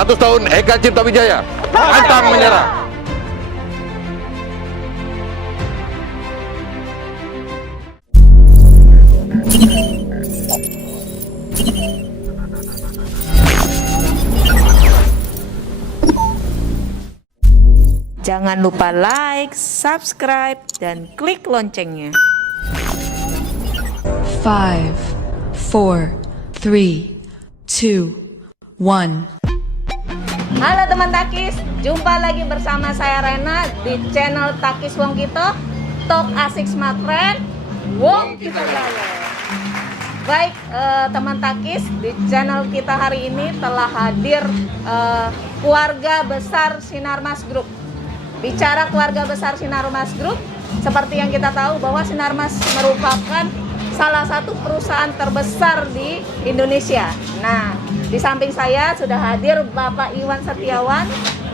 100 tahun Eka Cipta Wijaya, pantang menyerah. Jangan lupa like, subscribe, dan klik loncengnya. 5, 4, 3, 2, 1. Halo teman Takis, jumpa lagi bersama saya Rena di channel Takis Wong Kito, Talk Asik Smart Friend, Wong Kito Jaya. Baik teman Takis, di channel kita hari ini telah hadir keluarga besar Sinarmas Group. Bicara keluarga besar Sinarmas Group, seperti yang kita tahu bahwa Sinarmas merupakan salah satu perusahaan terbesar di Indonesia. Nah, di samping saya sudah hadir Bapak Iwan Setiawan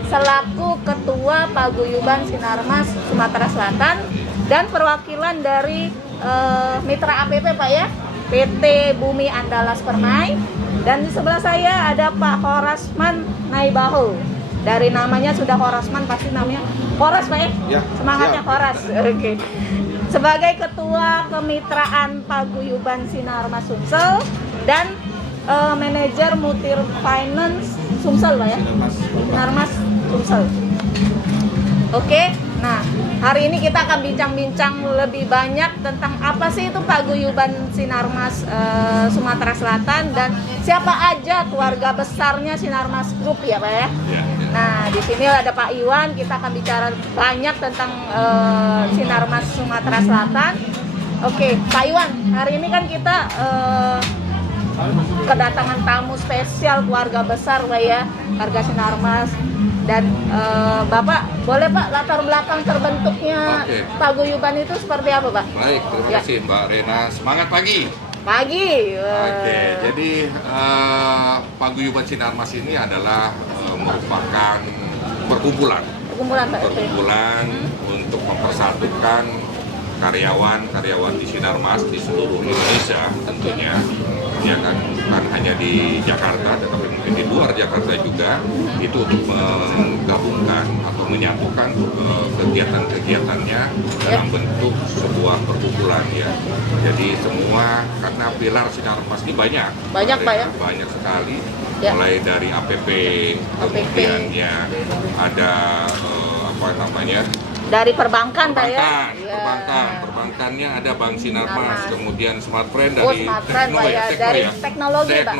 selaku Ketua Paguyuban Sinarmas Sumatera Selatan dan perwakilan dari Mitra APP Pak ya, PT Bumi Andalas Permai. Dan di sebelah saya ada Pak Horasman Naibaho. Dari namanya sudah Horasman, pasti namanya Horas Pak ya? Ya, Semangatnya siap. Horas. Oke. Sebagai Ketua Kemitraan Paguyuban Sinarmas Sumsel dan Manajer Mutir Finance Sumsel Pak ya? Sinarmas Sumsel. Oke, nah hari ini kita akan bincang-bincang lebih banyak tentang apa sih itu Paguyuban Sinarmas Sumatera Selatan dan siapa aja keluarga besarnya Sinarmas Group ya Pak ya? Nah, di sini ada Pak Iwan, kita akan bicara banyak tentang Sinarmas Sumatera Selatan. Oke, Pak Iwan, hari ini kan kita kedatangan tamu spesial keluarga besar Pak ya, keluarga Sinarmas. Dan Bapak, boleh Pak latar belakang terbentuknya Paguyuban itu seperti apa Pak? Baik, terima kasih Mbak Rena. Semangat pagi. Pagi. Oke, jadi Paguyuban Sinarmas ini adalah merupakan perkumpulan Perkumpulan Pak. untuk mempersatukan karyawan di Sinarmas di seluruh Indonesia tentunya, ya kan, bukan hanya di Jakarta tetapi mungkin di luar Jakarta juga, itu untuk menggabungkan atau menyatukan kegiatan-kegiatannya dalam bentuk sebuah perkumpulan ya. Jadi semua, karena pilar Sinarmas ini banyak Pak ya? Banyak sekali Ya. mulai dari APP, kemudiannya ada Dari perbankan Pak ya? perbankannya ada Bank Sinarmas, kemudian Smart Friend Oh, dari Smart Friend, Pak ya. Dari teknologi, Pak.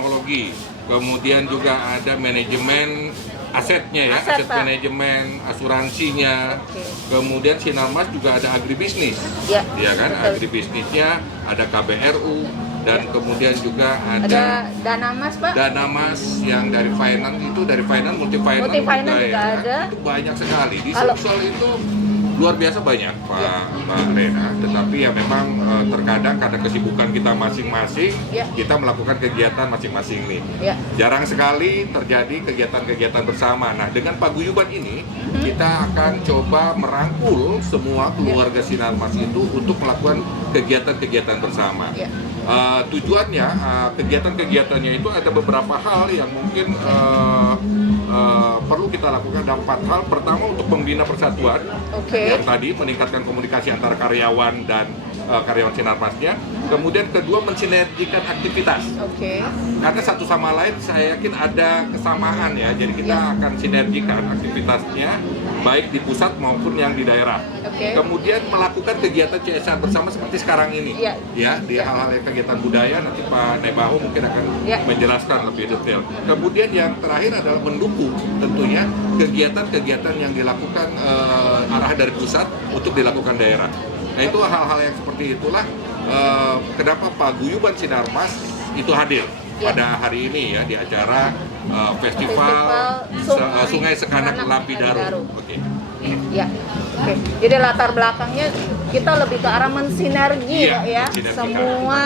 Kemudian juga ada manajemen asetnya ya, Aset, aset Pak. manajemen, asuransinya. Oke. Kemudian Sinarmas juga ada agribisnis, Ya, ya kan, betul. agribisnisnya ada KBRU. Dan kemudian juga Ada Dana Mas Pak? Dana Mas yang dari finance itu, dari finance multi-finance Multi-finance juga ya. ada. Itu banyak sekali di Kalau- Sumsel itu luar biasa banyak Mbak Rena, tetapi ya memang terkadang karena kesibukan kita masing-masing, Ya. kita melakukan kegiatan masing-masing nih. Ya. Jarang sekali terjadi kegiatan-kegiatan bersama. Nah, dengan paguyuban ini kita akan coba merangkul semua keluarga Sinarmas itu untuk melakukan kegiatan-kegiatan bersama. Ya. Tujuannya, kegiatan-kegiatannya itu ada beberapa hal yang mungkin perlu kita lakukan. Ada 4 hal. Pertama, untuk membina persatuan, Oke. yang tadi meningkatkan komunikasi antara karyawan dan karyawan Sinarmasnya. Kemudian kedua, mensinergikan aktivitas. Oke. Karena satu sama lain saya yakin ada kesamaan ya, jadi kita akan sinergikan aktivitasnya baik di pusat maupun yang di daerah. Oke. Kemudian melakukan kegiatan CSR bersama seperti sekarang ini. Iya. Ya, di Iya. hal-hal yang kegiatan budaya nanti Pak Naibaho mungkin akan Iya. menjelaskan lebih detail. Kemudian yang terakhir adalah mendukung tentunya kegiatan-kegiatan yang dilakukan arah dari pusat untuk dilakukan daerah. Nah, itu hal-hal yang seperti itulah kenapa Paguyuban Sinarmas itu hadir Ya. pada hari ini ya di acara Festival Sungai Sekanak Lampidaru. Oke. Ya. Oke. Jadi latar belakangnya kita lebih ke arah mensinergi Iya, Pak ya. mensinergikan. Semua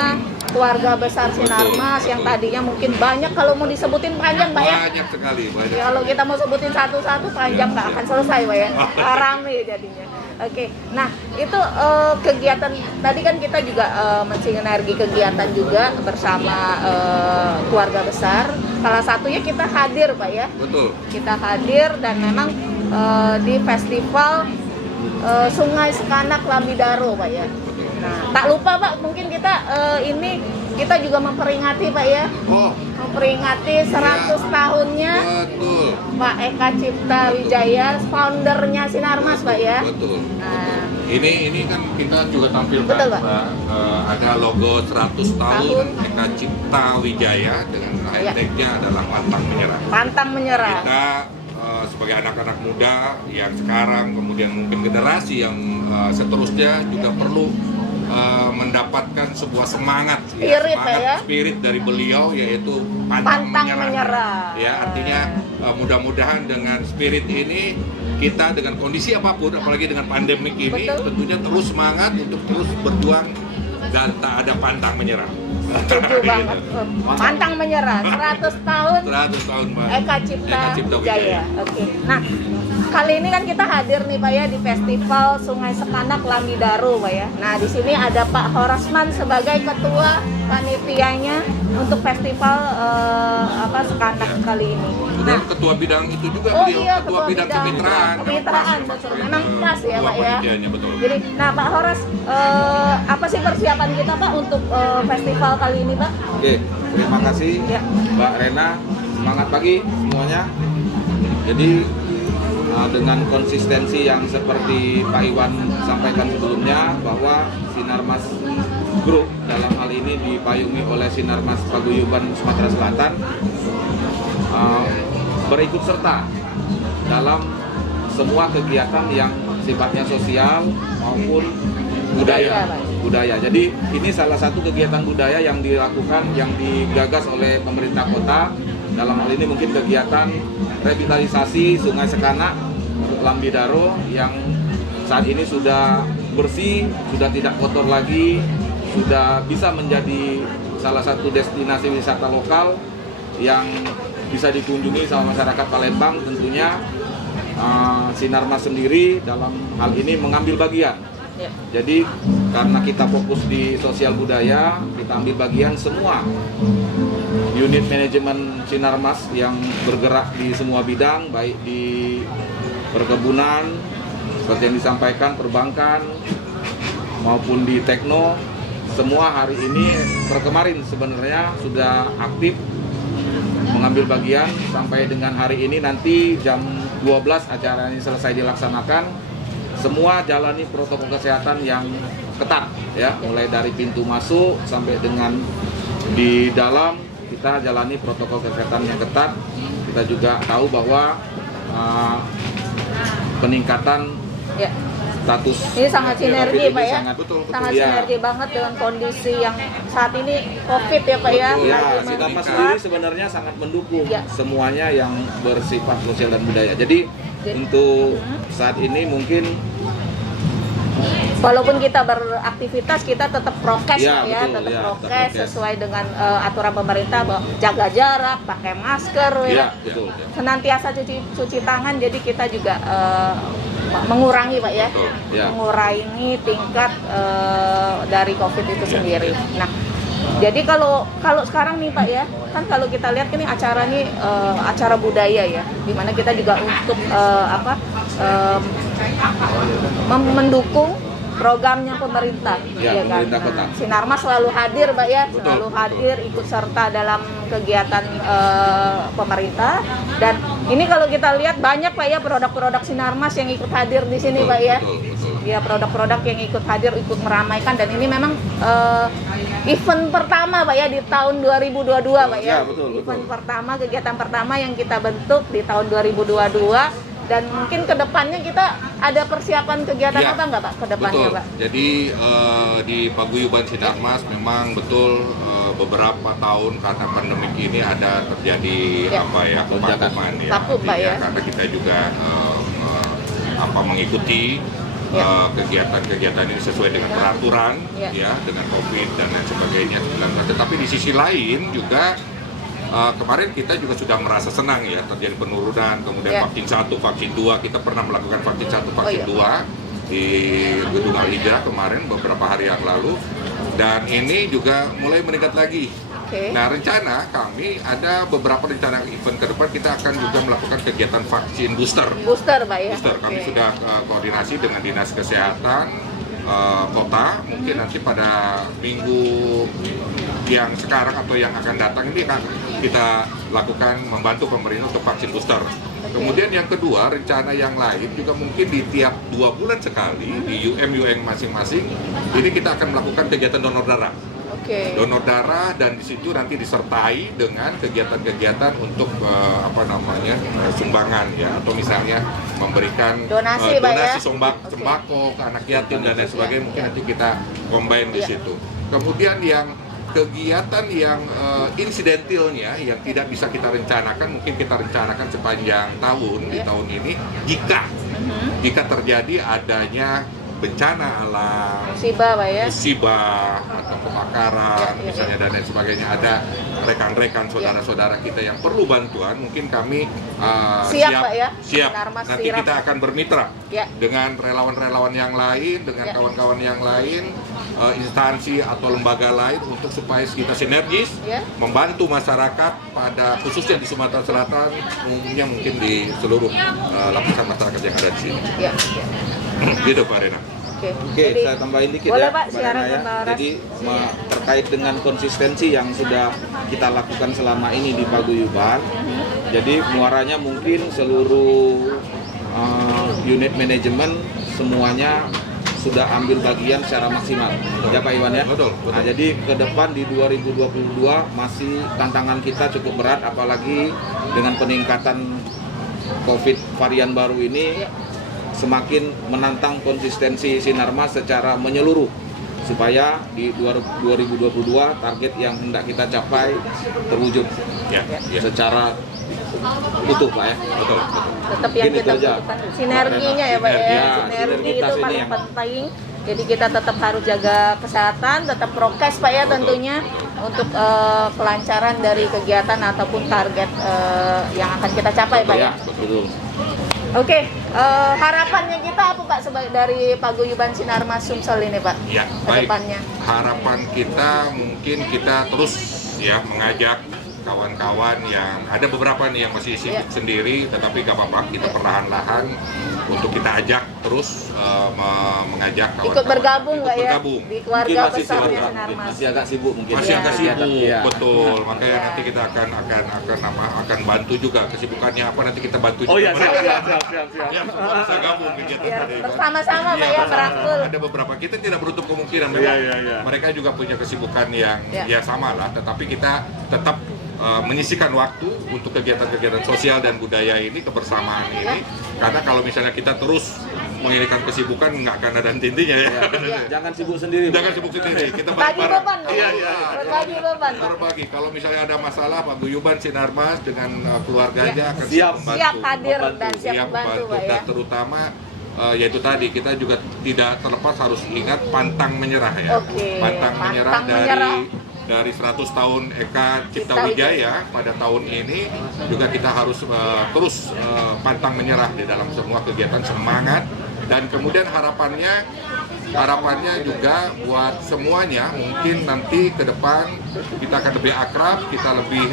keluarga besar Sinarmas yang betul. tadinya mungkin banyak, kalau mau disebutin panjang Pak ya. Banyak sekali, banyak. Ya, kalau kita mau sebutin satu-satu panjang Ya, nggak ya. akan selesai Pak ya. Rame jadinya. Oke, nah itu kegiatan tadi kan kita juga mensinergi kegiatan juga bersama keluarga besar. Salah satunya kita hadir Pak ya. Betul. Kita hadir dan memang di festival Sungai Sekanak Lambidaro Pak ya. Nah, tak lupa Pak, mungkin kita ini kita juga memperingati Pak ya. Oh, Memperingati 100 tahunnya betul. Pak Eka Cipta Wijaya, foundernya Sinarmas Pak ya. Betul. Nah, Ini kan kita juga tampilkan Betul, Pak. Mbak, ada logo 100 tahun Eka Cipta Wijaya dengan hashtag-nya adalah pantang menyerah. pantang menyerah. Kita sebagai anak-anak muda yang sekarang kemudian mungkin generasi yang seterusnya juga perlu mendapatkan sebuah semangat Spirit, Pak, ya. spirit dari beliau yaitu Pantang pantang menyerah. Ya, artinya mudah-mudahan dengan spirit ini kita dengan kondisi apapun apalagi dengan pandemik ini Betul. tentunya terus semangat untuk terus berjuang dan tak ada pantang menyerah. Setuju banget. Pantang menyerah. 100 tahun 100 tahun Pak. Eka Cipta Wijaya. Wijaya. Oke. Nah, kali ini kan kita hadir nih Pak ya di Festival Sungai Sekanak Lambidaro Pak ya. Nah, di sini ada Pak Horasman sebagai ketua panitianya untuk festival Sekanak kali ini. Betul, Nah, ketua bidang itu juga oh beliau, iya, ketua bidang kemitraan. Kemitraan, betul. Memang pas ya Ketua Pak ya. panitianya, betul. Jadi, nah Pak Horas, apa sih persiapan kita Pak untuk festival kali ini Pak? Oke, terima kasih Ya. Mbak Rena. Semangat pagi semuanya. Jadi dengan konsistensi yang seperti Pak Iwan sampaikan sebelumnya bahwa Sinarmas Group dalam hal ini dipayungi oleh Sinarmas Paguyuban Sumatera Selatan berikut serta dalam semua kegiatan yang sifatnya sosial maupun budaya. Jadi ini salah satu kegiatan budaya yang dilakukan, yang digagas oleh pemerintah kota. Dalam hal ini mungkin kegiatan revitalisasi Sungai Sekanak Lambidaro yang saat ini sudah bersih, sudah tidak kotor lagi, sudah bisa menjadi salah satu destinasi wisata lokal yang bisa dikunjungi sama masyarakat Palembang. Tentunya Sinarmas sendiri dalam hal ini mengambil bagian. Ya. Jadi karena kita fokus di sosial budaya, kita ambil bagian semua unit manajemen Sinarmas yang bergerak di semua bidang, baik di perkebunan, seperti yang disampaikan, perbankan, maupun di tekno. Semua hari ini, per kemarin sebenarnya sudah aktif mengambil bagian sampai dengan hari ini nanti jam 12 acara ini selesai dilaksanakan. Semua jalani protokol kesehatan yang ketat ya, mulai dari pintu masuk sampai dengan di dalam kita jalani protokol kesehatan yang ketat. Kita juga tahu bahwa peningkatan Ya. status Ini sangat sinergi COVID Pak ini ya. sangat Sangat ya. sinergi banget dengan kondisi yang saat ini COVID ya Pak ya. Betul. Ya, Lagi Sinarmas meningkat. sendiri sebenarnya sangat mendukung Ya. semuanya yang bersifat sosial dan budaya. Jadi untuk saat ini mungkin Walaupun kita beraktivitas, kita tetap prokes Ya, Pak ya, betul, tetap ya, prokes tetap prokes. sesuai dengan aturan pemerintah bahwa jaga jarak, pakai masker ya. ya betul. Senantiasa cuci tangan, jadi kita juga mengurangi Pak ya. Betul. Ya. Mengurangi tingkat dari COVID itu sendiri. Nah, jadi kalau sekarang nih Pak ya, kan kalau kita lihat ini acara nih acara budaya ya, dimana kita juga untuk mendukung programnya pemerintah, Ya, kan? pemerintah kota. Sinarmas selalu hadir, Pak ya, Betul, selalu betul. hadir, ikut serta dalam kegiatan pemerintah. Dan ini kalau kita lihat banyak Pak ya produk-produk Sinarmas yang ikut hadir di sini Betul, Pak ya. betul, betul. Ya, produk-produk yang ikut hadir, ikut meramaikan, dan ini memang event pertama Pak ya di tahun 2022 Pak ya. Ya, betul, Event betul. pertama, kegiatan pertama yang kita bentuk di tahun 2022. Dan mungkin kedepannya kita ada persiapan kegiatan Ya, apa nggak Pak kedepannya betul. Pak? Jadi di Paguyuban Sinarmas memang betul beberapa tahun karena pandemik ini ada terjadi Ya. kevakuman ya. Vakum, Pak, Artinya ya. Karena kita juga mengikuti Ya. kegiatan-kegiatan ini sesuai dengan peraturan Ya. ya, dengan COVID dan lain sebagainya 19. Tetapi di sisi lain juga kemarin kita juga sudah merasa senang ya terjadi penurunan, kemudian Ya. vaksin 1, vaksin 2, kita pernah melakukan vaksin 1, vaksin iya. 2. di Gedung Al-Hijrah kemarin beberapa hari yang lalu, dan ini juga mulai meningkat lagi. Oke. Nah, rencana kami ada beberapa rencana event ke depan, kita akan juga melakukan kegiatan vaksin booster. Booster, Pak ya. Booster, kami Oke. sudah koordinasi dengan Dinas Kesehatan Kota. Mungkin nanti pada minggu yang sekarang atau yang akan datang ini kan kita lakukan membantu pemerintah untuk vaksin booster. Kemudian yang kedua, rencana yang lain juga mungkin di tiap 2 bulan sekali di UM masing-masing ini kita akan melakukan kegiatan donor darah. Oke. Donor darah, dan di situ nanti disertai dengan kegiatan-kegiatan untuk sumbangan ya, atau misalnya memberikan Donasi, Pak, ya? sembako ke anak yatim dan lain sebagainya. Mungkin nanti kita combine di Iya. situ. Kemudian yang kegiatan yang insidentalnya yang tidak bisa kita rencanakan, mungkin kita rencanakan sepanjang tahun di tahun ini jika terjadi adanya bencana alam, Musibah, Pak ya. musibah atau kebakaran Ya. misalnya dan lain sebagainya, ada rekan-rekan saudara-saudara kita yang perlu bantuan, mungkin kami Siap, Pak, ya? siap. Sinarmas Nanti siap. kita akan bermitra Ya. dengan relawan-relawan yang lain, dengan Ya. kawan-kawan yang lain, instansi atau lembaga lain, untuk supaya kita sinergis Ya. membantu masyarakat pada khususnya di Sumatera Selatan, umumnya mungkin di seluruh lapisan masyarakat yang ada di sini. Ya. Gitu Pak Rena. Oke. Oke, Jadi, saya tambahin dikit boleh, ya, Pak, Mbak siaran Rena ya. Mbak Ras. Jadi terkait dengan konsistensi yang sudah kita lakukan selama ini di Paguyuban, jadi muaranya mungkin seluruh unit manajemen semuanya sudah ambil bagian secara maksimal. Ya Pak Iwan ya? Betul. Nah, jadi ke depan di 2022 masih tantangan kita cukup berat, apalagi dengan peningkatan COVID varian baru ini semakin menantang konsistensi Sinarmas secara menyeluruh, supaya di 2022 target yang hendak kita capai terwujud Ya, ya. secara utuh Pak ya. Betul. tetap yang Mungkin kita itu aja. butuhkan sinerginya ya, Pak ya. Sinergi. Sinergi Sinergitas itu ini paling yang- penting. Jadi kita tetap harus jaga kesehatan, tetap prokes, Pak ya, Betul. tentunya untuk kelancaran dari kegiatan ataupun target yang akan kita capai, Pak ya. Betul. Oke, harapannya kita apa, Pak, dari Paguyuban Sinarmas Sumsel ini, Pak? Ya, Ke baik. depannya. Harapan kita mungkin kita terus ya mengajak kawan-kawan yang ada beberapa nih yang masih sibuk Ya. sendiri, tetapi gak apa-apa, kita perlahan-lahan untuk kita ajak terus mengajak kawan-kawan Ikut bergabung nggak ya bergabung. di keluarga Mungkin masih besarnya sibuk, Sinarmas? masih agak sibuk mungkin. Masih Ya. agak sibuk, Iya. betul. Makanya Ya. nanti kita akan bantu juga kesibukannya apa, nanti kita bantu Oh juga iya, mereka. siap. Ya, semua bisa gabung kegiatan Biar tadi, Pak. bersama-sama, Pak Iya, ya, bersama. merangkul. Ada beberapa kita tidak menutup kemungkinan Iya, iya. mereka juga punya kesibukan yang Ya. ya sama lah, tetapi kita tetap menyisihkan waktu untuk kegiatan-kegiatan sosial dan budaya ini, kebersamaan ini, karena kalau misalnya kita terus menginginkan kesibukan nggak akan ada henti-hentinya ya. Jangan sibuk sendiri. Pak. Jangan sibuk sendiri, kita Bagi bareng-bareng. beban, Pak. Iya, iya. Berbagi beban, Pak. Berbagi. Kalau misalnya ada masalah, Paguyuban Sinarmas dengan keluarganya akan Siap. membantu. Siap hadir Membantu. dan siap membantu, Pak ya. Dan terutama yaitu tadi kita juga tidak terlepas harus ingat pantang menyerah ya. Oke, Pantang menyerah pantang menyerah. dari 100 tahun Eka Cipta Cipta Wijaya pada tahun ini juga kita harus terus pantang menyerah di dalam semua kegiatan, semangat, dan kemudian harapannya juga buat semuanya mungkin nanti ke depan kita akan lebih akrab, kita lebih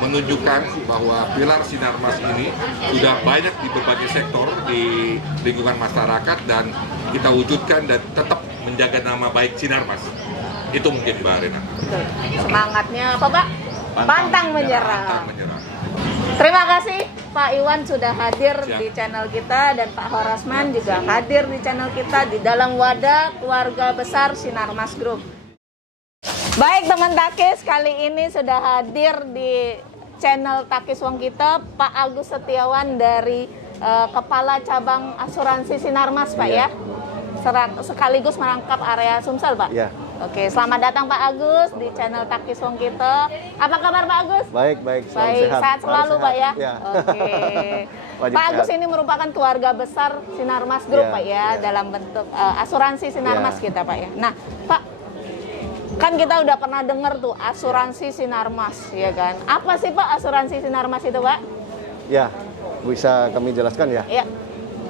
menunjukkan bahwa pilar Sinarmas ini sudah banyak di berbagai sektor di lingkungan masyarakat, dan kita wujudkan dan tetap menjaga nama baik Sinarmas. Itu mungkin Mbak Rena. Betul. Semangatnya apa, Pak? Pantang menyerah. Pantang menyerah. Terima kasih Pak Iwan sudah hadir Siap. di channel kita, dan Pak Horasman juga hadir di channel kita di dalam wadah keluarga besar Sinarmas Group. Baik teman Takis, kali ini sudah hadir di channel Takis Wong kita Pak Agus Setiawan dari Kepala Cabang Asuransi Sinarmas, Pak ya. Sekaligus merangkap area Sumsel, Pak. Ya. Oke, selamat datang Pak Agus di channel Takis Wong kita. Apa kabar Pak Agus? Baik, selalu Baik, sehat selalu Pak ya. Ya. Oke. Wajib Pak Agus sehat. ini merupakan keluarga besar Sinarmas Group, Ya, Pak ya, ya. dalam bentuk asuransi Sinarmas Ya. kita, Pak ya. Nah, Pak, kan kita udah pernah dengar tuh asuransi Sinarmas, ya kan? Apa sih Pak asuransi Sinarmas itu, Pak? Ya, bisa kami jelaskan ya. Ya.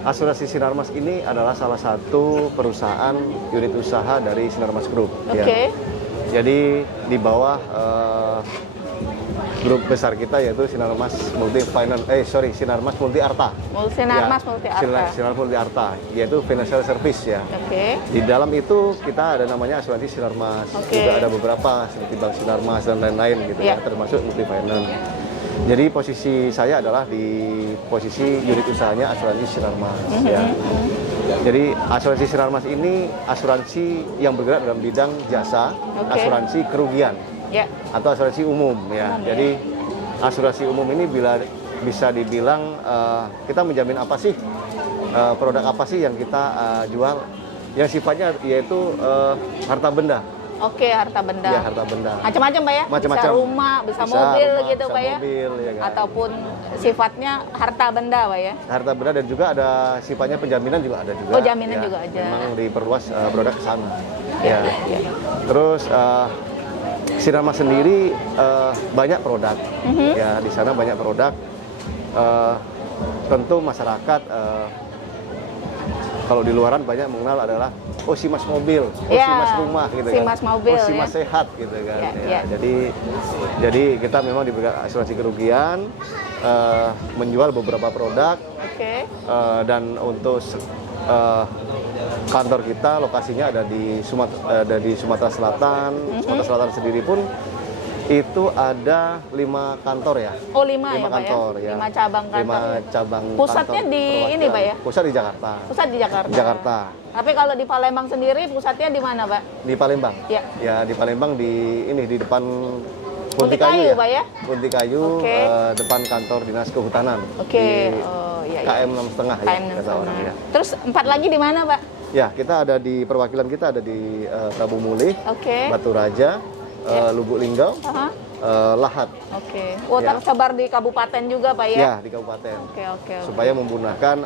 Asuransi Sinarmas ini adalah salah satu perusahaan unit usaha dari Sinarmas Group. Oke. Jadi di bawah grup besar kita yaitu Sinarmas Sinarmas Multi Arta. Sinarmas Multi Arta. Sinarmas Multi Arta, yaitu financial service ya. Oke. Di dalam itu kita ada namanya asuransi Sinarmas. Oke. Juga ada beberapa seperti Bank Sinarmas dan lain-lain gitu Ya. ya, termasuk Multi Finance. Jadi posisi saya adalah di posisi unit usahanya asuransi Sinarmas ya. Jadi asuransi Sinarmas ini asuransi yang bergerak dalam bidang jasa, Oke. asuransi kerugian Ya. atau asuransi umum ya. Jadi asuransi umum ini bisa dibilang kita menjamin apa sih, produk apa sih yang kita jual yang sifatnya yaitu harta benda. Oke, harta benda. Ya, harta benda. Macam-macam Pak ya? Macam-macam. Bisa rumah, bisa mobil rumah, gitu bisa Pak ya? mobil, ya kan? Ataupun sifatnya harta benda Pak ya? Harta benda dan juga ada sifatnya penjaminan juga ada juga. Oh, jaminan juga ada. Memang diperluas produk ke sana. Ya, Ya. ya. Terus Sinarmas sendiri banyak produk. Ya, di sana banyak produk. Tentu masyarakat kalau di luaran banyak mengenal adalah Simas mobil, Ya, Simas rumah gitu Simas kan. mobil, Simas ya. sehat gitu kan. Ya, Ya, ya. Jadi kita memang diberi asuransi kerugian, menjual beberapa produk. Oke. Dan untuk kantor kita lokasinya ada di Sumatera Selatan. Sumatera Selatan sendiri pun itu ada 5 kantor ya. Oh, 5 ya Pak kantor ya? ya. 5 cabang kantor. 5 cabang Pusatnya kantor di perwakilan. ini, Pak ya? Pusat di Jakarta. Pusat di Jakarta. Di Jakarta. Tapi kalau di Palembang sendiri pusatnya di mana Pak? Di Palembang. Ya. Ya, di Palembang di depan Punti Kayu, Pak ya? Punti Kayu, Oke. depan kantor Dinas Kehutanan. Oke. Di Oh, iya, iya. KM 6,5 ya. KM kata orang, ya. Terus 4 lagi di mana Pak? Ya, kita ada di perwakilan kita ada di Prabu Mulih, Oke. Batu Raja, Lubuk Linggau, Aha. Lahat. Oke. Oh, Ya. tersebar di kabupaten juga Pak ya? Ya, di kabupaten. Oke, oke. Supaya memudahkan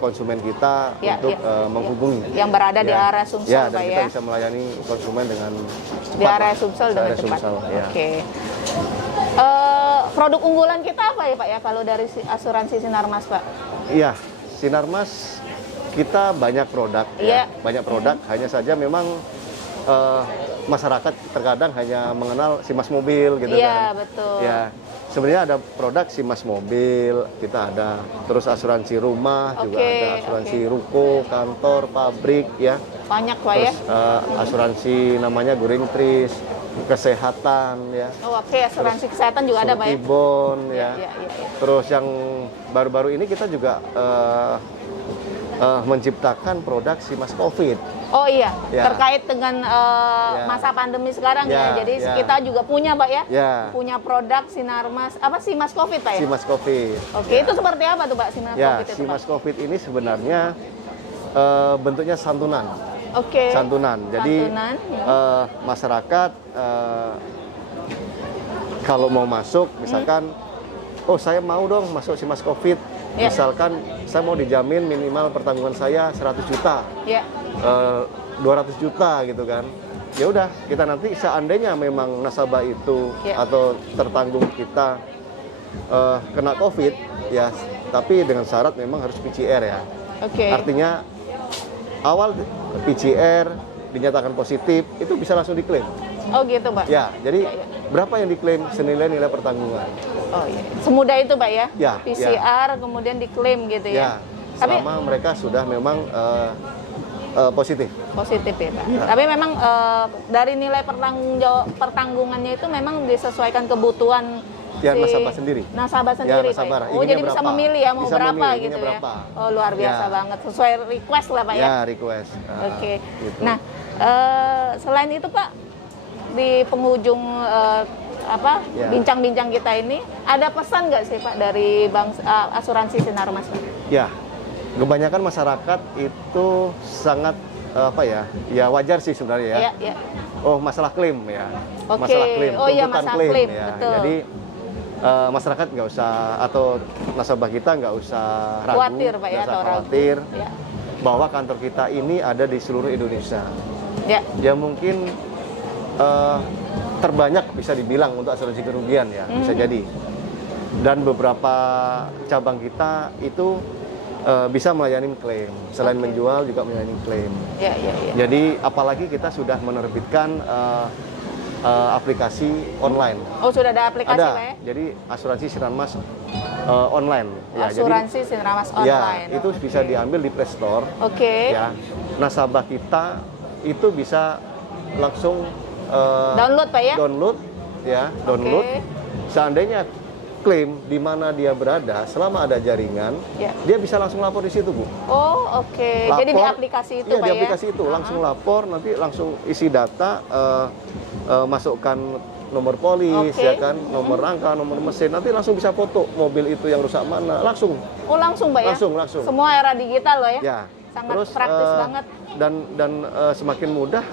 konsumen kita Ya, untuk ya, menghubungi. Yang berada di Ya. area Sumsel Ya, dan Pak kita ya? bisa melayani konsumen dengan cepat. Di area lah. Sumsel Di dengan area cepat. Sumsel, ya. Oke. Produk unggulan kita apa ya Pak ya kalau dari asuransi Sinarmas Pak? Iya, Sinarmas kita banyak produk, Iya. ya. Banyak produk. Hanya saja memang masyarakat terkadang hanya mengenal Simas mobil gitu Iya, kan. betul. Ya, sebenarnya ada produk Simas mobil, kita ada terus asuransi rumah, juga Oke, ada asuransi ruko, kantor, pabrik, ya. Banyak Pak ya? Terus asuransi namanya Guring Tris, kesehatan, ya. Oh, oke, asuransi kesehatan juga ada Pak ya? Surtibon, Iya, ya. iya, iya. Terus yang baru-baru ini kita juga menciptakan produk Simas Covid. Oh iya, Ya. terkait dengan masa pandemi sekarang ya. Ya, Jadi ya. kita juga punya Pak ya? Ya, Punya produk Sinarmas, apa Simas Covid Pak ya? Simas Covid. Oke, itu seperti apa tuh Pak Simas Ya, Covid itu Simas Pak? Covid ini sebenarnya bentuknya santunan. Oke. Santunan. Jadi Santunan. masyarakat kalau mau masuk, misalkan, oh saya mau dong masuk Simas Covid. Ya. Misalkan saya mau dijamin minimal pertanggungan saya 100 juta. Ya. 200 juta gitu kan. Ya udah, kita nanti seandainya memang nasabah itu Ya. atau tertanggung kita kena Covid ya, tapi dengan syarat memang harus PCR ya. Oke. Artinya awal PCR dinyatakan positif itu bisa langsung diklaim. Oh gitu Pak? Ya, jadi Ya, ya. berapa yang diklaim senilai nilai pertanggungan. Oh iya. Semudah itu Pak ya? Ya, PCR kemudian diklaim gitu ya? Ya, Tapi selama mereka sudah memang positif. positif ya Pak? Ya. Tapi memang dari nilai pertanggungannya itu memang disesuaikan kebutuhan Ya, nasabah sendiri. Nasabah sendiri, Pak. nasabah. Oh, Inginnya jadi bisa berapa? memilih ya mau Bisa berapa memilih, gitu inginnya ya. berapa. Oh, luar biasa Ya. banget. Sesuai request lah, Pak ya. Ya, request. Oke. gitu. Nah, selain itu Pak, di penghujung Ya. bincang-bincang kita ini ada pesan nggak sih Pak dari Bank Asuransi Sinarmas Pak? Ya, kebanyakan masyarakat itu sangat ya wajar sih sebenarnya ya. Iya, iya. Oh, masalah klaim ya. Oke. Masalah klaim, Oh iya, tuntutan masalah klaim, ya. betul. Jadi masyarakat nggak usah atau nasabah kita nggak usah ragu, Khawatir, Pak, ya, nggak usah atau ragu. khawatir Ya. bahwa kantor kita ini ada di seluruh Indonesia. Ya. Ya mungkin terbanyak bisa dibilang untuk asuransi kerugian ya, bisa jadi. Dan beberapa cabang kita itu bisa melayani klaim. Selain menjual juga melayani klaim. Ya, ya, ya. Jadi apalagi kita sudah menerbitkan aplikasi online. Oh, sudah ada aplikasi Ada. Pak ya? Jadi asuransi Sinarmas online. Ya, Asuransi Sinarmas jadi, ya, online. itu bisa diambil di Play Store. Oke. Ya, nasabah kita itu bisa langsung Download Pak ya? download, ya, download. Oke. Seandainya klaim di mana dia berada, selama ada jaringan, Ya. dia bisa langsung lapor di situ, Bu. Oh, oke. Jadi di aplikasi itu iya, Pak di ya? aplikasi itu langsung lapor, nanti langsung isi data, masukkan nomor polis, Oke. ya kan, nomor rangka, nomor mesin, nanti langsung bisa foto mobil itu yang rusak mana, langsung. Oh, langsung Pak ya? Langsung. Semua era digital loh ya? Ya. Sangat praktis banget. Dan semakin mudah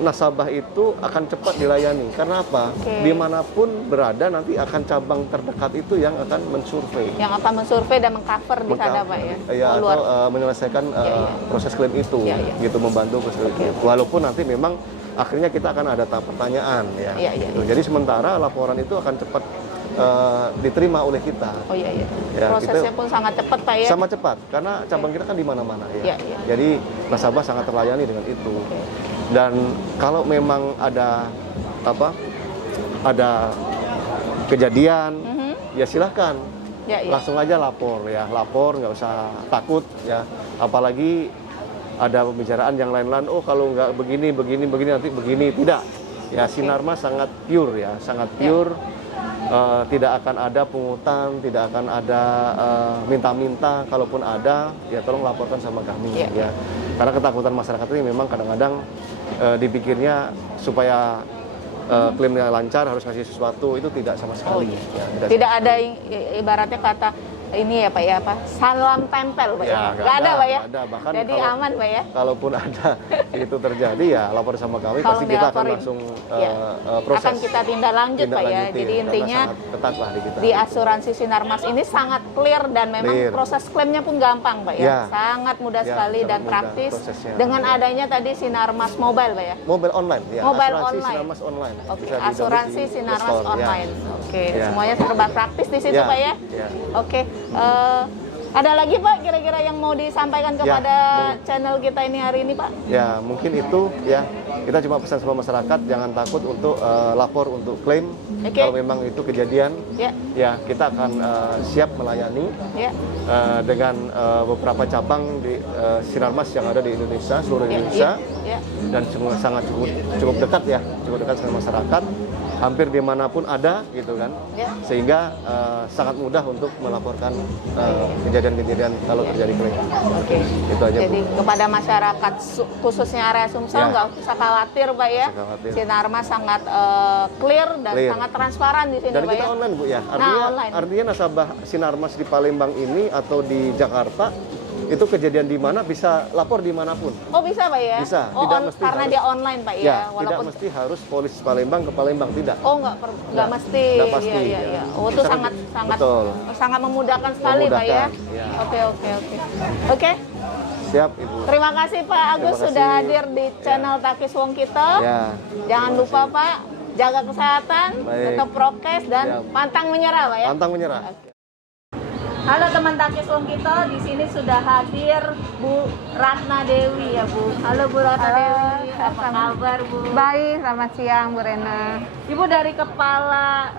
nasabah itu akan cepat dilayani. Karena apa? Oke. Dimanapun berada nanti akan cabang terdekat itu yang akan mensurvei. Yang akan mensurvei dan mengcover di sana Pak ya? Ya, Oh, luar. atau menyelesaikan Iya, iya. proses klaim itu, Iya, iya. gitu, membantu proses klaim Oke, itu. Walaupun nanti memang akhirnya kita akan ada tahap pertanyaan, ya. Iya, iya, gitu. iya. Jadi sementara laporan itu akan cepat diterima oleh kita. Oh iya, iya. Ya, Prosesnya kita- pun sangat cepat Pak ya? Sama cepat, karena cabang kita kan di mana-mana, ya. Iya, iya. Jadi nasabah sangat terlayani dengan itu. Oke. Dan kalau memang ada kejadian, ya silahkan Ya, iya. langsung aja lapor, ya, lapor, nggak usah takut, ya. Apalagi ada pembicaraan yang lain-lain, oh kalau nggak begini nanti begini, tidak. Ya, Sinarmas sangat pure, ya, sangat pure. Tidak akan ada pungutan, tidak akan ada minta-minta. Kalaupun ada, ya tolong laporkan sama kami. Iya. Ya. Karena ketakutan masyarakat ini memang kadang-kadang dipikirnya supaya klaimnya lancar harus ngasih sesuatu, itu tidak sama sekali. Ya, Tidak ada ibaratnya kata ini ya Pak ya, apa? Salam tempel Pak ya? Nggak ada Pak ya? nggak ada. Bahkan Jadi kalau- aman Pak ya? Kalaupun ada itu terjadi, ya lapor sama kami, Kalau pasti kita akan dilaporin, langsung ya. proses. Akan kita tindak lanjut Pak ya? Tindak Jadi lanjutin, intinya karena sangat ketat lah di kita. di asuransi Sinarmas ini sangat clear dan memang Clear. proses klaimnya pun gampang Pak ya? Ya. Sangat mudah Ya, sekali sangat dan mudah praktis. prosesnya. Dengan adanya tadi Sinarmas Mobile Pak ya? Mobile online, ya. Mobile asuransi online. Sinarmas online. Oke, Bisa di-download asuransi di Sinarmas Play Store, ya. online. Oke, Ya. semuanya serba praktis di situ Ya, Pak ya? ya. Oke, ada lagi Pak kira-kira yang mau disampaikan kepada channel kita ini hari ini Pak? Ya, mungkin itu, ya. Kita cuma pesan sama masyarakat, jangan takut untuk lapor untuk klaim. Oke. Kalau memang itu kejadian, Ya, ya kita akan siap melayani ya, dengan beberapa cabang di Sinarmas yang ada di Indonesia, seluruh ya, Indonesia. ya, ya. Dan sangat cukup dekat, ya, cukup dekat dengan masyarakat, hampir dimanapun ada, gitu kan, Ya. sehingga sangat mudah untuk melaporkan kejadian-kejadian kalau terjadi klaim. Oke. Itu aja, Jadi Bu. kepada masyarakat khususnya area Sumsel Ya. nggak usah khawatir Pak ya. Usah khawatir. Sinarmas sangat clear dan Clear. sangat transparan di sini Dan Pak kita ya. online, Bu, ya. Online. Artinya nasabah Sinarmas di Palembang ini atau di Jakarta itu kejadian di mana bisa lapor dimanapun. Oh bisa Pak ya? Bisa, Oh, tidak mesti karena harus- dia online Pak ya, Ya, tidak walaupun mesti harus polis Palembang ke Palembang, tidak. oh nggak Nggak, mesti. nggak pasti, Iya, iya, ya. iya. Oh itu Sangat- sangat betul. sangat memudahkan sekali Pak ya. Memudahkan, ya. Oke. Oke. Siap, Ibu. Terima kasih Pak Agus Terima kasih. sudah hadir di channel Takis Wong kita. Ya. Jangan lupa Pak, jaga kesehatan, Baik. tetap prokes dan Siap. pantang menyerah Pak ya. Pantang menyerah. Halo teman Takis Wong kita, di sini sudah hadir Bu Ratna Dewi ya Bu. Halo Bu Ratna Dewi, apa kabar Bu? Baik, selamat siang Bu Rena. Ibu dari kepala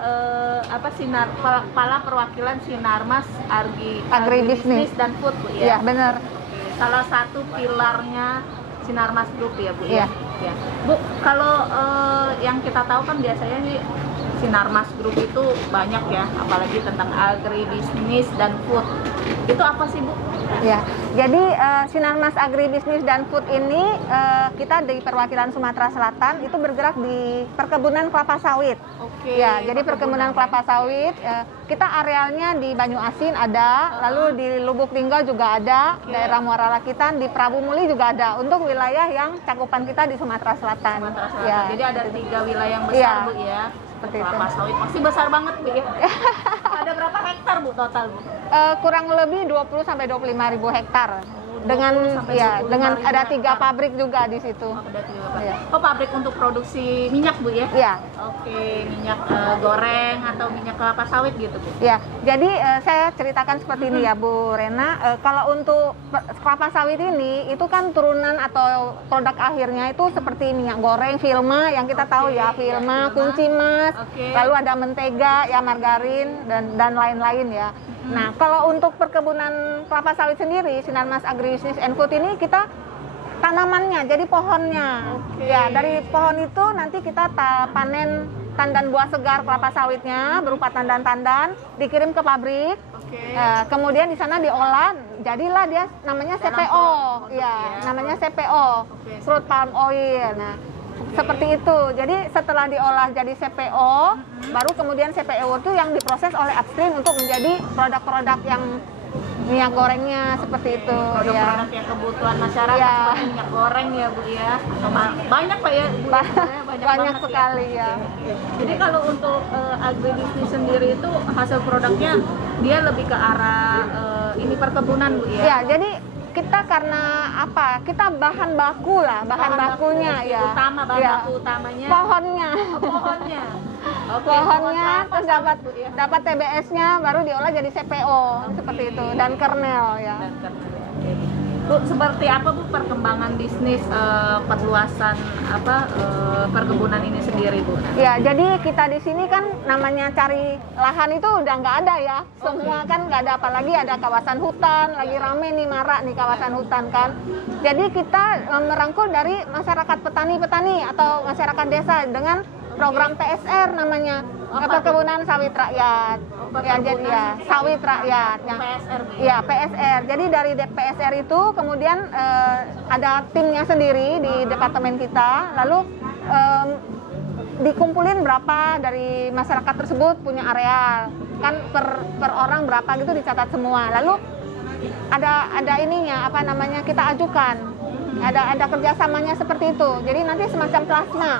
kepala perwakilan Sinarmas Agribisnis dan Food Bu Iya, ya. benar. Salah satu pilarnya Sinarmas Group ya Bu Iya. ya. Bu, kalau yang kita tahu kan biasanya sih Sinarmas Group itu banyak ya, apalagi tentang agribisnis dan food. Itu apa sih Bu? Ya, jadi Sinarmas Agribisnis dan Food ini kita di perwakilan Sumatera Selatan itu bergerak di perkebunan kelapa sawit. Oke. Ya, jadi perkebunan kelapa sawit kita arealnya di Banyu Asin ada, lalu di Lubuk Lingga juga ada, daerah Muara Rakitan, di Prabu Muli juga ada. Untuk wilayah yang cakupan kita di Sumatera Selatan. Sumatera Selatan. Ya. Jadi ada 3 wilayah yang besar Iya. Bu ya. Seperti itu. Kelapa sawit masih besar banget Bu ya. Ada berapa hektar Bu total Bu? Kurang lebih 20 sampai 25 ribu hektar. 20 Dengan sampai ya 25 dengan ribu ada hektar. 3 pabrik juga di situ. Ada 3 Pak. Iya. Oh, pabrik untuk produksi minyak Bu ya? Iya. Oke, minyak goreng atau minyak kelapa sawit gitu Bu? Ya, jadi saya ceritakan seperti ini ya Bu Rena. Kalau untuk kelapa sawit ini, itu kan turunan atau produk akhirnya itu seperti minyak goreng, Vilma yang kita tahu ya, Vilma, kunci mas, lalu ada mentega, ya margarin dan lain-lain ya. Nah, kalau untuk perkebunan kelapa sawit sendiri, Sinarmas Agribusiness and Food ini kita tanamannya, jadi pohonnya. Ya, dari pohon itu nanti kita panen tandan buah segar kelapa sawitnya berupa tandan-tandan, dikirim ke pabrik. Kemudian di sana diolah, jadilah dia namanya CPO. Namanya CPO, fruit palm oil. Nah, seperti itu. Jadi setelah diolah jadi CPO, baru kemudian CPO itu yang diproses oleh upstream untuk menjadi produk-produk yang minyak gorengnya seperti itu. Produk-produk yang kebutuhan masyarakat seperti minyak goreng ya Bu ya. Banyak Pak ya Bu. Banyak sekali ya. Jadi kalau untuk agribisnis sendiri itu hasil produknya dia lebih ke arah ini perkebunan Bu ya. Ya, jadi kita karena apa? Kita bahan baku lah, bahan bakunya ya. Utama bahan baku utamanya. Pohonnya. Pohonnya. Pohonnya terus dapat TBS-nya baru diolah jadi CPO seperti itu dan kernel ya. Bu, seperti apa Bu perkembangan bisnis perluasan perkebunan ini sendiri Bu? Ya, jadi kita di sini kan namanya cari lahan itu udah nggak ada ya. Semua kan nggak ada, apalagi ada kawasan hutan, lagi rame nih marak nih kawasan hutan kan. Jadi kita merangkul dari masyarakat petani-petani atau masyarakat desa dengan program PSR namanya, perkebunan sawit rakyat. Ya, jadi ya sawit rakyat yang PSR. Ya, PSR. Jadi dari PSR itu kemudian ada timnya sendiri di departemen kita, lalu dikumpulin berapa dari masyarakat tersebut punya areal. Kan per orang berapa gitu dicatat semua. Lalu ada ininya apa namanya, kita ajukan. Ada kerjasamanya seperti itu. Jadi nanti semacam plasma.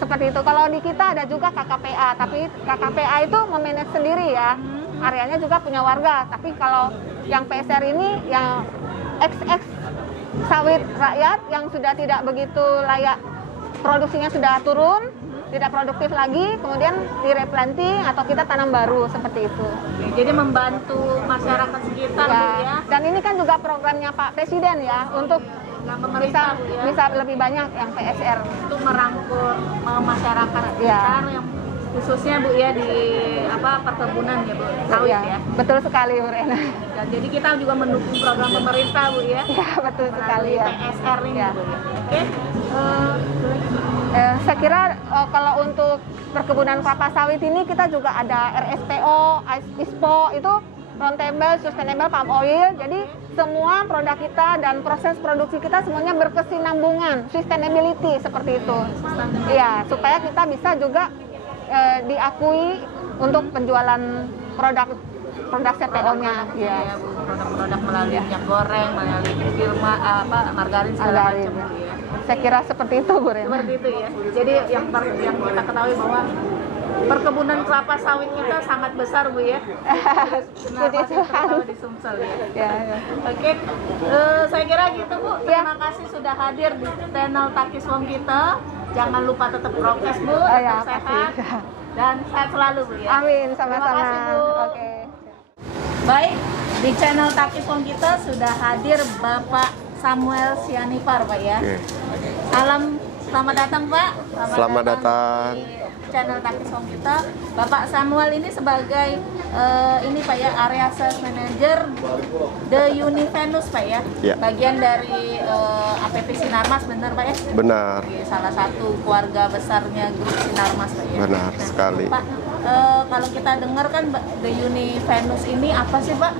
Seperti itu. Kalau di kita ada juga KKPA, tapi KKPA itu memanage sendiri ya. Areanya juga punya warga. Tapi kalau yang PSR ini yang XX sawit rakyat yang sudah tidak begitu layak, produksinya sudah turun, tidak produktif lagi, kemudian direplanting atau kita tanam baru seperti itu. Jadi membantu masyarakat sekitar Bu ya. Dan ini kan juga programnya Pak Presiden ya untuk bisa lebih banyak yang PSR untuk merangkul masyarakat sekitar yang khususnya Bu ya di perkebunan ya Bu, sawit ya. Betul sekali Bu Rena. Dan jadi kita juga mendukung program pemerintah Bu ya. Ya, betul sekali ya. PSR ini Ya. Bu ya. Oke. Saya kira kalau untuk perkebunan kelapa sawit ini kita juga ada RSPO, ISPO itu Roundtable Sustainable Palm Oil. Jadi semua produk kita dan proses produksi kita semuanya berkesinambungan, sustainability seperti itu. Iya, supaya kita bisa juga diakui untuk penjualan produk CPO-nya. Ya, Bu, produk-produk melalui minyak goreng, melalui firma margarin segala macam Bu ya. Saya kira seperti itu Bu Rena. Seperti itu ya. Jadi yang kita ketahui bahwa perkebunan kelapa sawit kita sangat besar Bu ya. Kenapa di Sumsel ya. Oke, saya kira gitu Bu. Terima kasih sudah hadir di channel Takis Wong kita. Jangan lupa tetap prokes Bu, tetap sehat dan sehat selalu Bu ya. Amin, sama-sama. Terima kasih Bu. Oke. Baik, di channel Takis Wong kita sudah hadir Bapak Samuel Sianipar Pak ya. Salam, selamat datang Pak. Selamat datang. Di channel Takis Wong kita. Bapak Samuel ini sebagai ini Pak ya, Area Sales Manager The Univenus Pak ya. Ya. Bagian dari APP Sinarmas, benar Pak ya? Benar. Oke, salah satu keluarga besarnya grup Sinarmas Pak ya. Benar sekali. Pak, kalau kita dengar kan The Univenus ini apa sih Pak?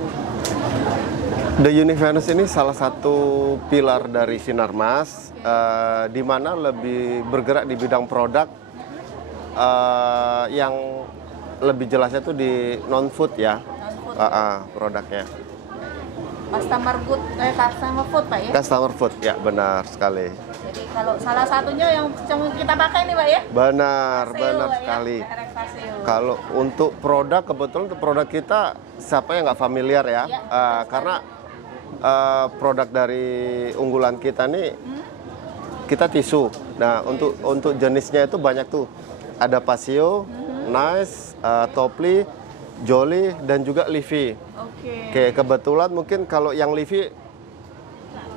The Univenus ini salah satu pilar dari Sinarmas, di mana lebih bergerak di bidang produk yang lebih jelasnya tuh di non-food ya, produknya. Customer food Pak ya? Customer food, ya benar sekali. Jadi kalau salah satunya yang kita pakai nih Pak ya? Benar, Paseo, benar Pak, sekali. Ya? Paseo. Kalau untuk produk, kebetulan untuk produk kita siapa yang nggak familiar ya, karena produk dari unggulan kita nih kita tisu. Nah, untuk jenisnya itu banyak tuh. Ada Pasio, Nice, Topli, Jolly, dan juga Livi. Oke. Kayak kebetulan mungkin kalau yang Livi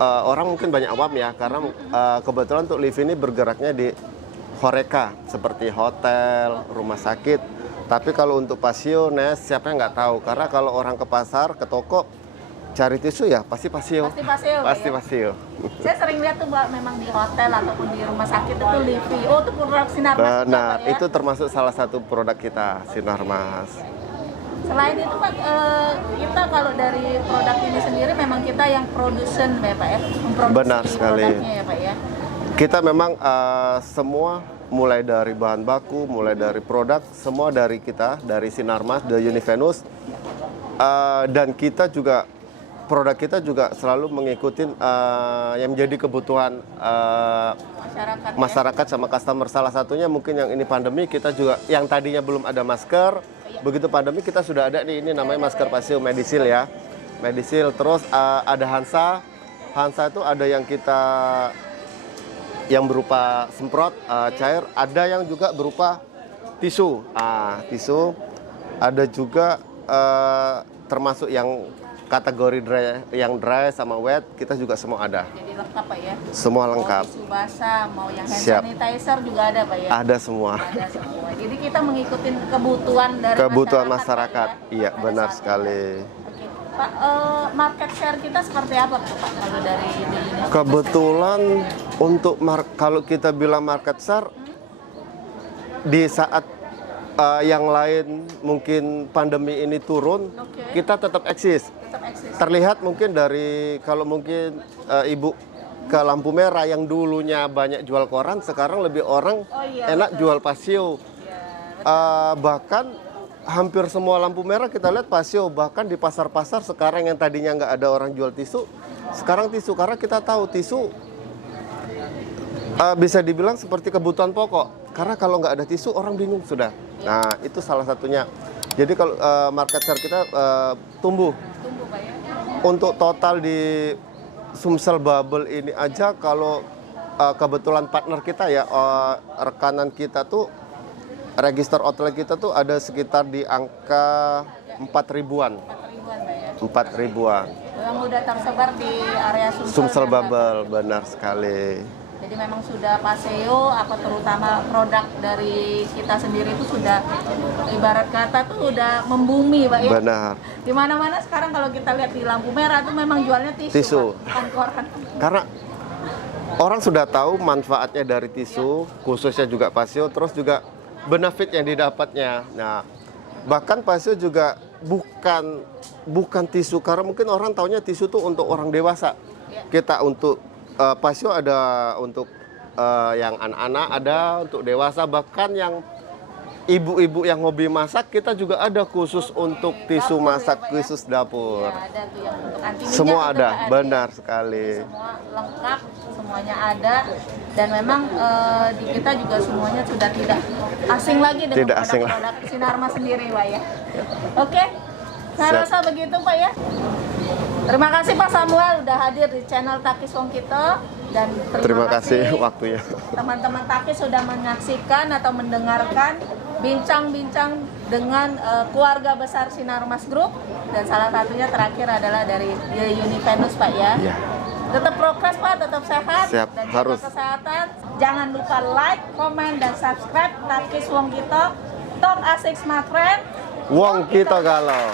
orang mungkin banyak awam ya, karena kebetulan untuk Livi ini bergeraknya di Horeca seperti hotel, rumah sakit. Tapi kalau untuk Pasio, Nice, siapa yang nggak tahu? Karena kalau orang ke pasar, ke toko cari tisu ya pasti Pasio. Pasti Pasio. Pasti ya? Pasio. Saya sering lihat tuh Mbak, memang di hotel ataupun di rumah sakit itu Livi. Oh, itu produk Sinarmas. Benar, ya? itu termasuk salah satu produk kita, Sinarmas. Selain itu Pak, kita kalau dari produk ini sendiri memang kita yang produsen ya Pak ya, memproduksi Benar sekali. produknya ya Pak ya. Kita memang semua mulai dari bahan baku, mulai dari produk, semua dari kita, dari Sinarmas, The Univenus. Dan kita juga, produk kita juga selalu mengikuti yang menjadi kebutuhan masyarakat sama customer. Salah satunya mungkin yang ini pandemi, kita juga yang tadinya belum ada masker, begitu pandemi kita sudah ada nih, ini namanya masker Pasio Medisil ya. Medisil, terus ada Hansa. Hansa itu ada yang kita yang berupa semprot cair, ada yang juga berupa tisu. Tisu ada juga termasuk yang kategori dry sama wet, kita juga semua ada. Jadi lengkap Pak ya. Semua lengkap. Mau tisu basah, mau yang hand Siap. sanitizer juga ada Pak ya. Ada semua. Ada semua. Jadi kita mengikuti kebutuhan dari Kebutuhan masyarakat. masyarakat. Pak, ya? Iya, Pada benar saat sekali. Oke. Pak, market share kita seperti apa tuh Pak kalau dari ini? Kebetulan untuk kalau kita bilang market share di saat yang lain mungkin pandemi ini turun, Oke. kita tetap eksis. Tetap eksis. Terlihat mungkin dari kalau mungkin ibu ke lampu merah yang dulunya banyak jual koran, sekarang lebih orang enak jual Pasio. Bahkan hampir semua lampu merah kita lihat Pasio. Bahkan di pasar-pasar sekarang yang tadinya nggak ada orang jual tisu, sekarang tisu, karena kita tahu tisu bisa dibilang seperti kebutuhan pokok. Karena kalau nggak ada tisu orang bingung sudah. Nah itu salah satunya. Jadi kalau market share kita tumbuh. Pak ya. Untuk total di Sumsel Bubble ini aja, kalau kebetulan partner kita ya, rekanan kita tuh, register outlet kita tuh ada sekitar di angka 4.000-an. 4.000-an Pak ya. 4.000-an. Yang udah tersebar di area Sumsel ya, Pak? Bubble, benar sekali. Jadi memang sudah Paseo, apa terutama produk dari kita sendiri itu sudah ibarat kata tuh udah membumi Pak ya. Benar. Di mana-mana sekarang kalau kita lihat di lampu merah tuh memang jualnya tisu. Tisu. Pak, bukan koran. Karena orang sudah tahu manfaatnya dari tisu, khususnya juga Pasio, terus juga benefit yang didapatnya. Nah, bahkan Pasio juga bukan tisu, karena mungkin orang taunya tisu tuh untuk orang dewasa. Kita untuk Pasio ada untuk yang anak-anak, ada untuk dewasa, bahkan yang ibu-ibu yang hobi masak, kita juga ada khusus untuk tisu Dapur masak, ya, Pak, ya? khusus dapur. Ya, ada tuh yang untuk anti minyak Semua itu, ada, Pak, benar ya. sekali. Semua lengkap, semuanya ada, dan memang di kita juga semuanya sudah tidak asing lagi dengan Tidak asing produk-produk Sinarmas sendiri Pak ya. Oke, saya Siap. rasa begitu Pak ya. Terima kasih Pak Samuel udah hadir di channel Takis Wong kita, dan Terima kasih waktunya. teman-teman Takis sudah menyaksikan atau mendengarkan bincang-bincang dengan keluarga besar Sinarmas Group, dan salah satunya terakhir adalah dari The Univenus Pak ya. Iya. Tetap progres Pak, tetap sehat, Siap, dan jaga harus. kesehatan. Jangan lupa like, komen, dan subscribe Takis Wong kita. Talk Asik Smart Friend. Wong kita galau.